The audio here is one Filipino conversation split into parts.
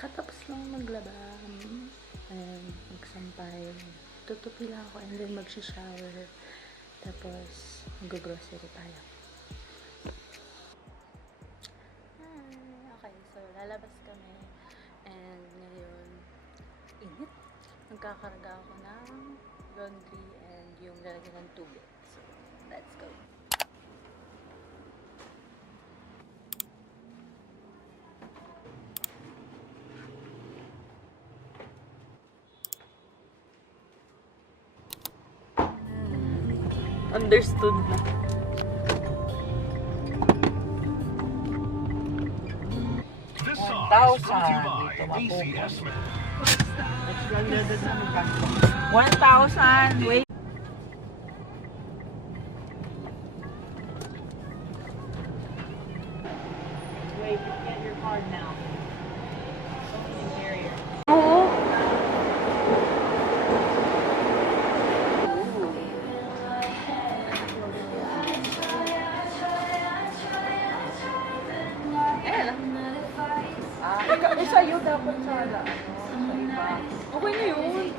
Kakatapos lang maglaba. Ayan, magsampay. Tutupi lang ako and then mag-shower. Tapos, mag-grocery tayo. Okay, so lalabas kami. And ngayon, init. Magkakarga ako ng laundry and yung lalagyan ng tubig. So, let's go. Understood na. This song is brought to you by ACS. 1,000. Wait. Wait, you get your card now. Only carrier. Sa'yo dapat sana. Sa iba. Okay na yun.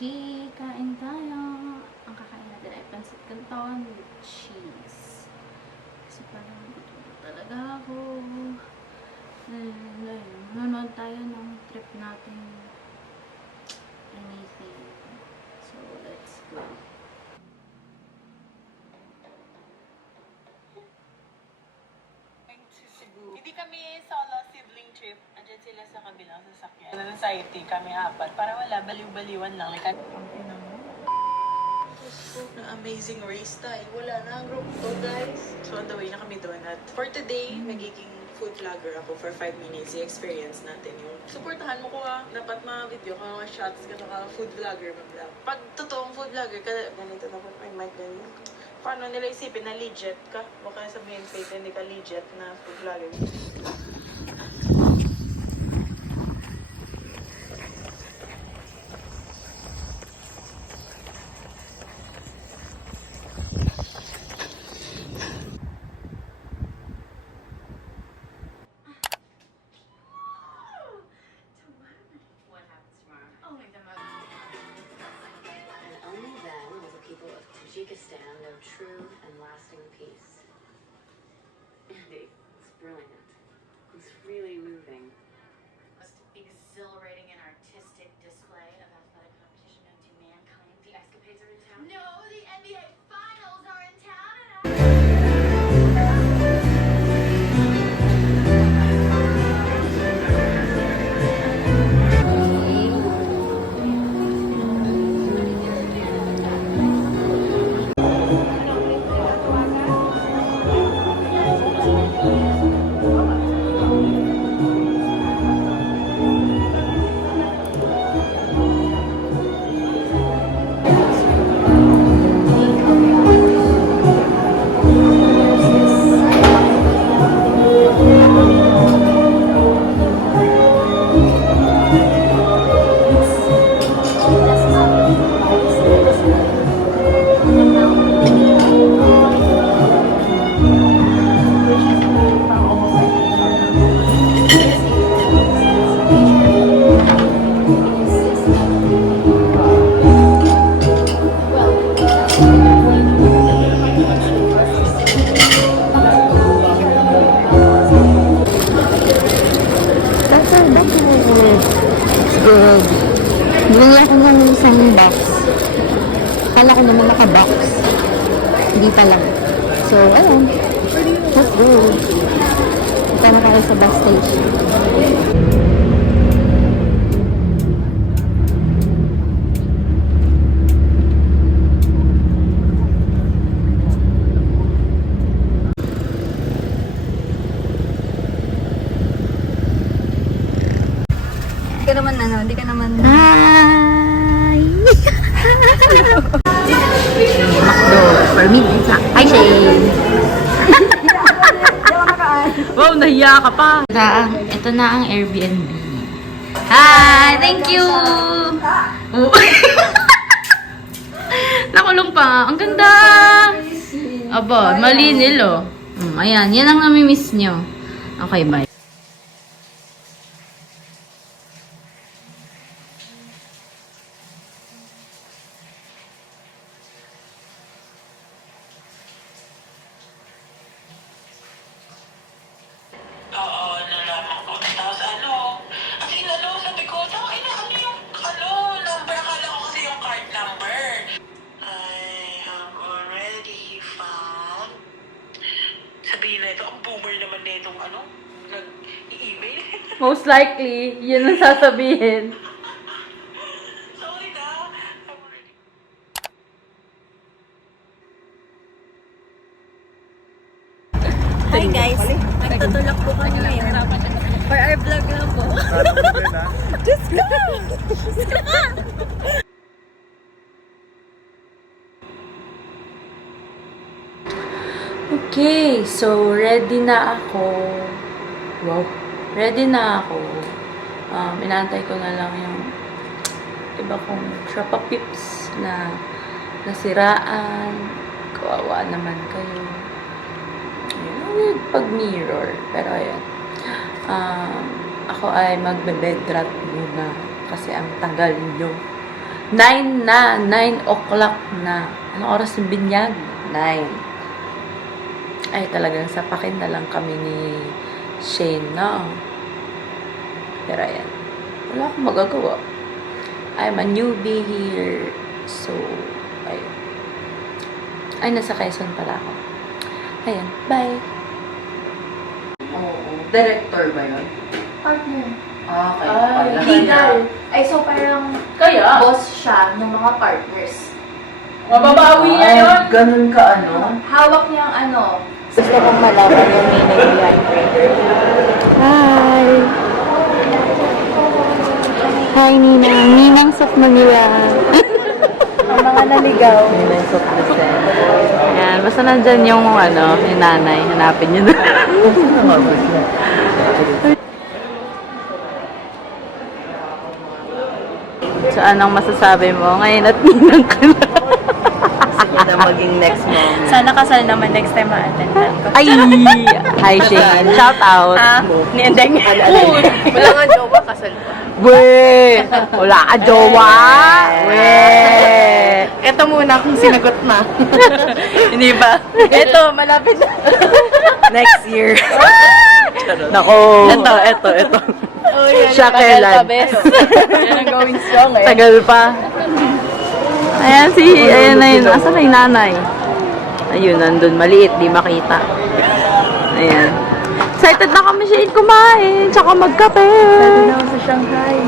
Okay, kain tayo. Ang kakain natin ay pancit canton with cheese. Kasi parang gutom talaga ako. Nanonood tayo ng trip natin. Anything. So, let's go. Hindi kami solo sibling trip. Andiyan sila sa kabilang sasakyan. Sa society kami apat. Para wala, baliw-baliwan lang. Like, amazing race tayo. Wala na ang group to, guys. So, on the way na kami doon. At for today, magiging food vlogger ako for 5 minutes. I-experience natin yung supportahan mo ko dapat ma-video ka, mga shots ka, food vlogger, mag-vlog. Pag totoong food vlogger ka, ganito na po, may mic ganyan. Paano nila isipin na legit ka? Baka sabihin fake, hindi ka legit na food vlogger. Tajikistan of true and lasting peace. Andy, it's brilliant. It's really moving. Most exhilarating and artistic display of athletic competition known to mankind. The escapades are in town. No, the NBA Finals are in town. That's our document. It's good. Bumili ako ng isang box. Kala ko naman naka-box. Hindi pala. So, ayun. Let's go. Ito na tayo sa bus station. Hindi ka naman Hi! Makdo. For me, hi, Shane! Wow, nahiya ka pa. Ito na ang Airbnb. Hi! Thank you! Oh. Nakulong pa. Ang ganda! Aba, malinil oh. Ayan, yan ang nami-miss nyo. Okay, bye. Oo, nalaman ko. Tapos sabi ko, ano yung, number? Akala ko kasi yung card number. I have already found. Sabihin na ito, ang boomer naman na itong nag-i-email. Most likely, yun ang sasabihin. Sorry na. Hi guys, nagtutulak po kami ngayon. For our vlog lang po. Just go! Okay, so ready na ako. Wow. Ready na ako. Inaantay ko na lang yung iba kong Shoppa Pips na nasiraan. Kawawa naman kayo. Ayun, pag-mirror. Pero ayun. Ako ay magbe-bedrat muna. Kasi ang tagal nyo. 9 na. 9 o'clock na. Anong oras yung binyag? 9. Ay, talagang sapakin na lang kami ni Shane na. Pero ayan. Wala akong magagawa. I'm a newbie here. So, ayun. Ay, nasa Quezon pala ako. Ayan. Bye. Oo. Director ba yun? Partner. Ah, kayo Ay, pala. legal. Ay, so parang Kaya? boss siya ng mga partners. Mababawi niya yun. Ganun ka ano? Hawak niya ang Gusto kong malaman yung meaning behind it. Hi! Hi, Ninang. Ninang of Manila. ang mga naligaw. Ninang of December. Ayan, basta nandyan yung yung nanay. Hanapin nyo na. So, anong masasabi mo? Ngayon at ninang ka na. Na maging next moment. Sana kasal naman next time ma-attendan ko. Ay! Hi, Shane. Shout out. Ni Endeng. Wala nga jowa, kasal pa. Weh! Wala ka jowa! Weh! Ito muna kung sinagot na. Hindi ba? Ito, malapit na. Next year. Nako. Ito. Siya kailan? Yan ang going strong eh. Tagal pa. Ayan na yun. Asan na yung nanay? Ayun, nandun. Maliit, di makita. Ayan. Excited na kami siya kumain, tsaka magkape. Ito na ako sa Shanghai.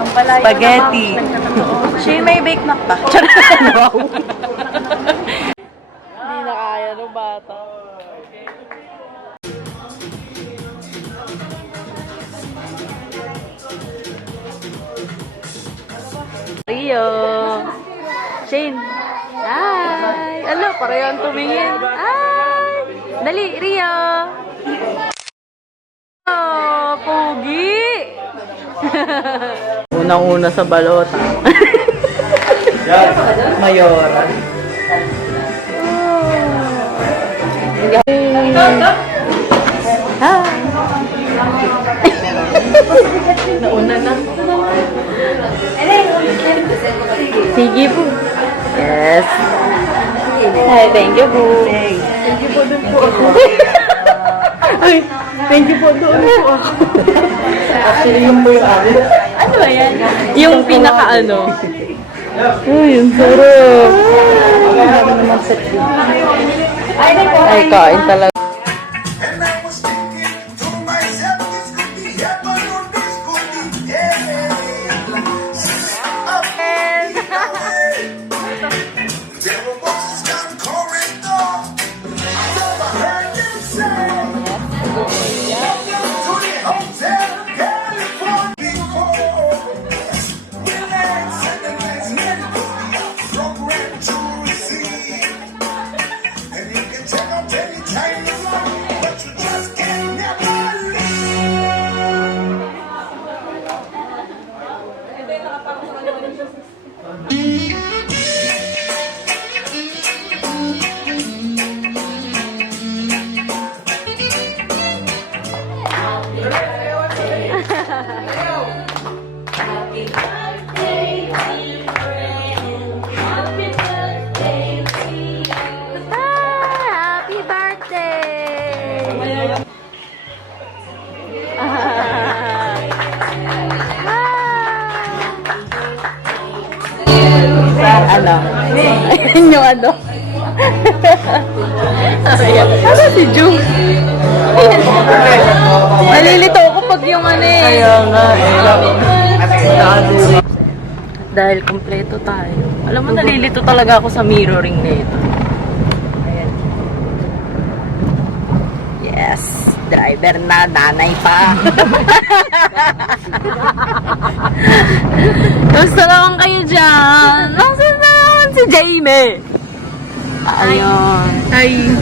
Ang palayo Spaghetti. Siya may bake knock pa. Hindi na kaya ng bata. Rio. Shane. Hi. Alo, pareho ang tumingin. Hi. Dali, Rio. Oh, pogi. Unang-una sa balota. Mayora. Ah. Nauna na. Sige po. Yes. Ay, thank you po. Thank you po doon po ako. Ay, thank you po doon po ako. Actually, yung po yung amin. Ano ba yan? Yung pinaka-ano. Ay, yung sarap. Ay, kain talaga. And I was thinking to myself, this could be heaven or this could be hell. Up in the way. There were voices down the corridor. I overheard them say, "Welcome to the Hotel California." Before, relax and the next minute could be a program to receive. And you can check out any time you want, but you just can't never leave. Happy birthday! Ano? Ayun yung ano? Ano si Jung? Nalilito ako pag yung ano eh. Kaya nga Dahil kompleto tayo. Alam mo, nalilito talaga ako sa mirroring na ito. Ayan. Yes. Driver na, nanay pa. Gusto naman kayo dyan. Nasaan naman si Jamie? Ayun. Ay.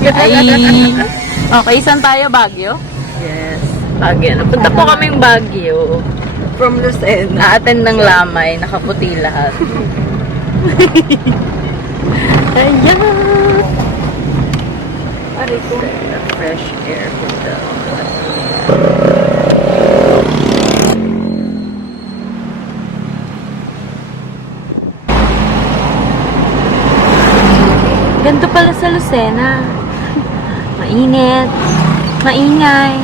Okay, saan tayo? Baguio? Yes. Baguio. Napunta po kaming Baguio. From Lucena. Na-attend ng lamay, nakaputi lahat. Ayan! Fresh air hotel. Ganito pala sa Lucena. Mainit. Maingay.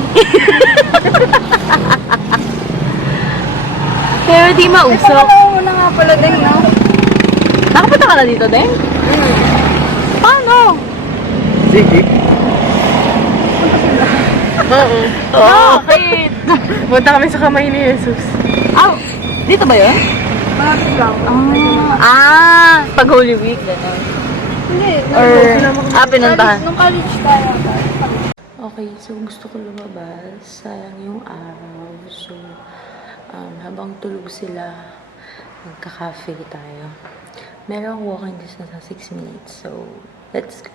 Pero di mausok. Una nga pala din, no? Nakapunta ka na dito, Deng? Paano? Sige. Oo. Bakit? Punta kami sa kamay ni Jesus. Ah, dito ba yun? Malapit lang. Pag Holy Week, gano'n. Hindi. Or, pinuntahan. Nung college tayo. Okay, so gusto ko lumabas. Sayang yung araw. So, habang tulog sila, magka-cafe tayo. Merong walking distance na 6 minutes. So, let's go.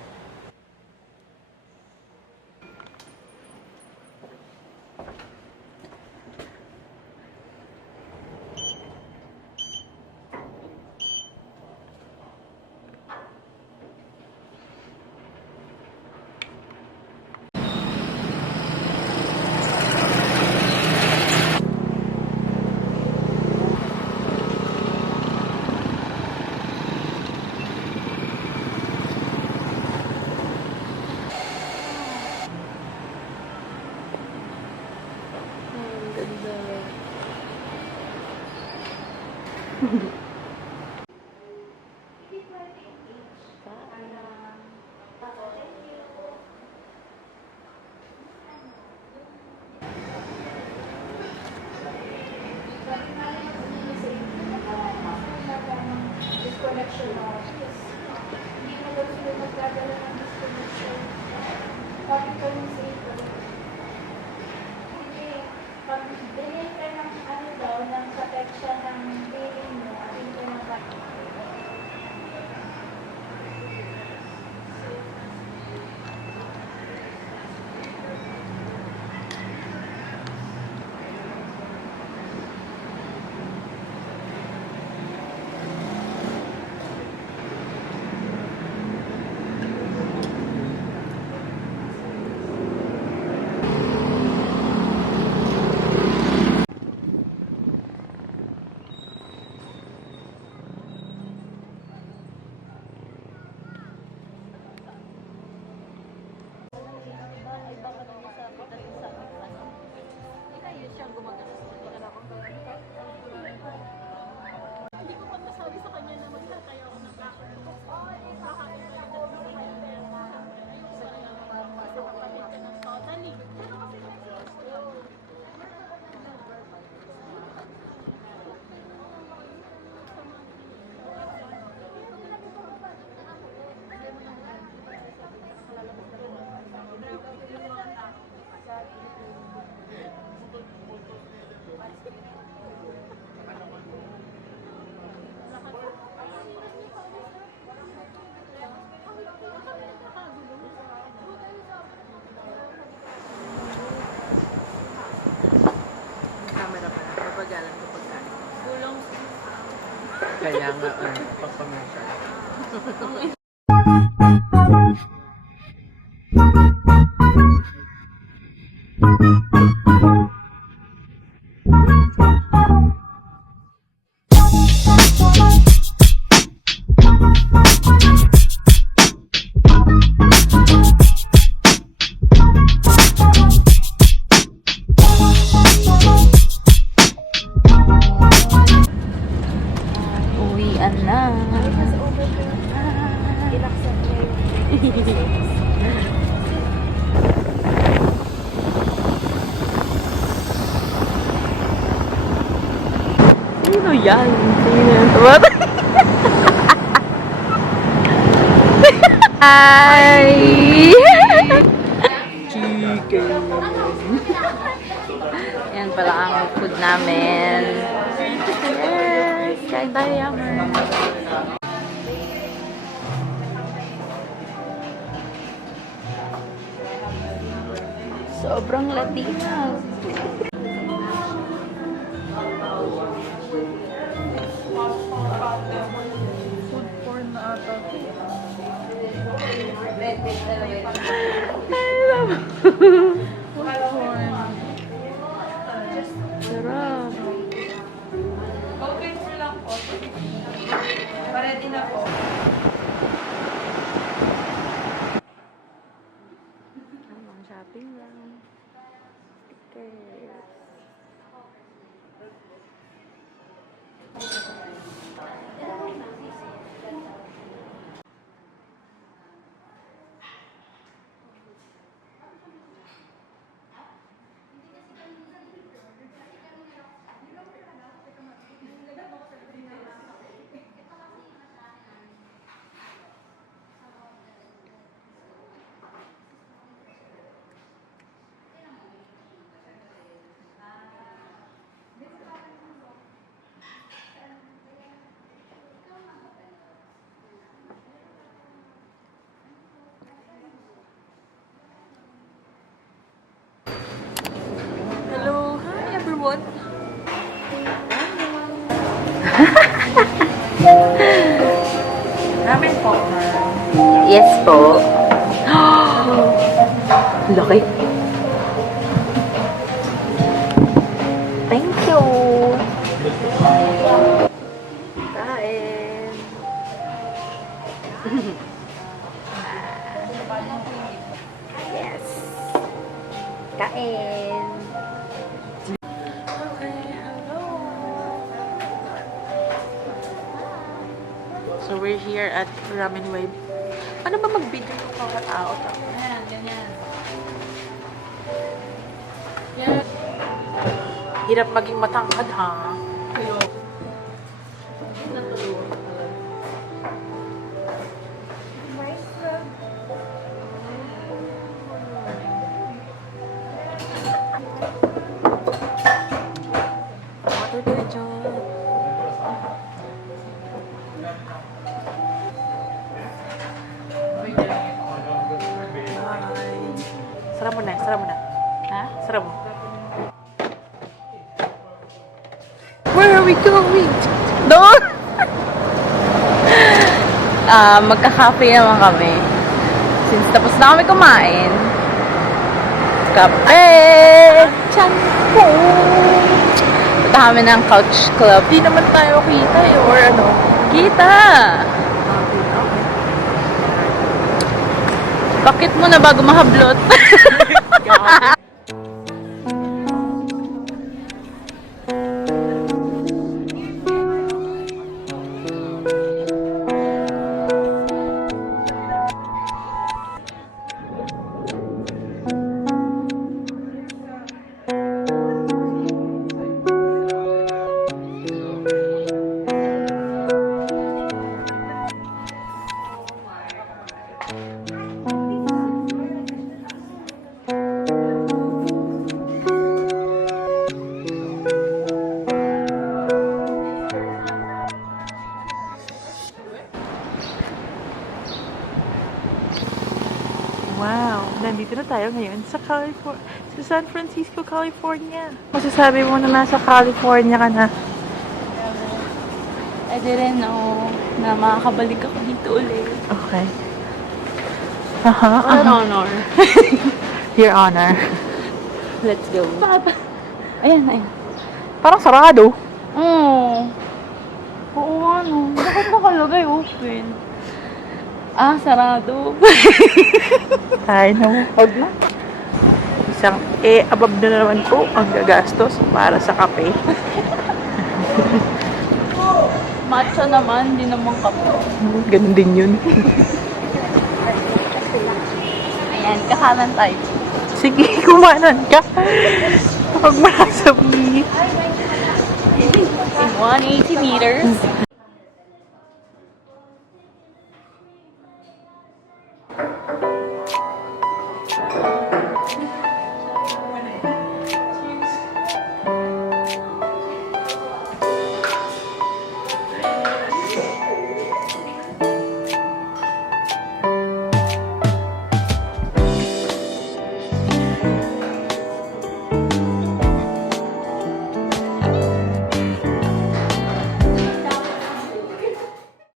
Camera pa na. Papagalan ko pagkain. Gulong. Kaya nga, pagpamasa. Uwian na. Sino yan? Sino yan? Tumatay. Hi! Chicken. Yan pala ang food namin. Yes! Kain tayo, Yammer. Sobrang Latina. Sarap. Tamang shopping lang. Stickers. Hello, hi everyone. Ramen po. Yes po. Laki. Thank you. Kain. Yes. Kain. Okay, hello. So we're here at Ramen Wave. Ano ba mag-video yung mga tao? Ayan, ganyan. Hirap maging matangkad, ha? Water video. Bye. Sarap mo na, sarap mo na. Ha? Sarap mo. Where are we going? Doon! Magka-cafe naman kami. Since tapos na kami kumain. Kape! Chan po! Punta kami ng couch club. Di naman tayo kita eh, or ano. Kita! Bakit mo na bago mahablot? Wow, nandito na tayo ngayon sa sa San Francisco, California. Masasabi mo na nasa California ka na. I didn't know na makakabalik ako dito ulit. Okay. Aha, What an honor. Your Honor. Let's go. Papa. Ayan, ayan. Parang sarado. Oo. Oo nga, no. Bakit nakalagay open? Ah, sarado. Ay, no. Huwag na. Isang above na naman po ang gagastos para sa kape. Matcha naman, di naman kape. Ganun din yun. Ayan, kakanan tayo. Sige, kumanan ka. Huwag masabi. In 180 meters.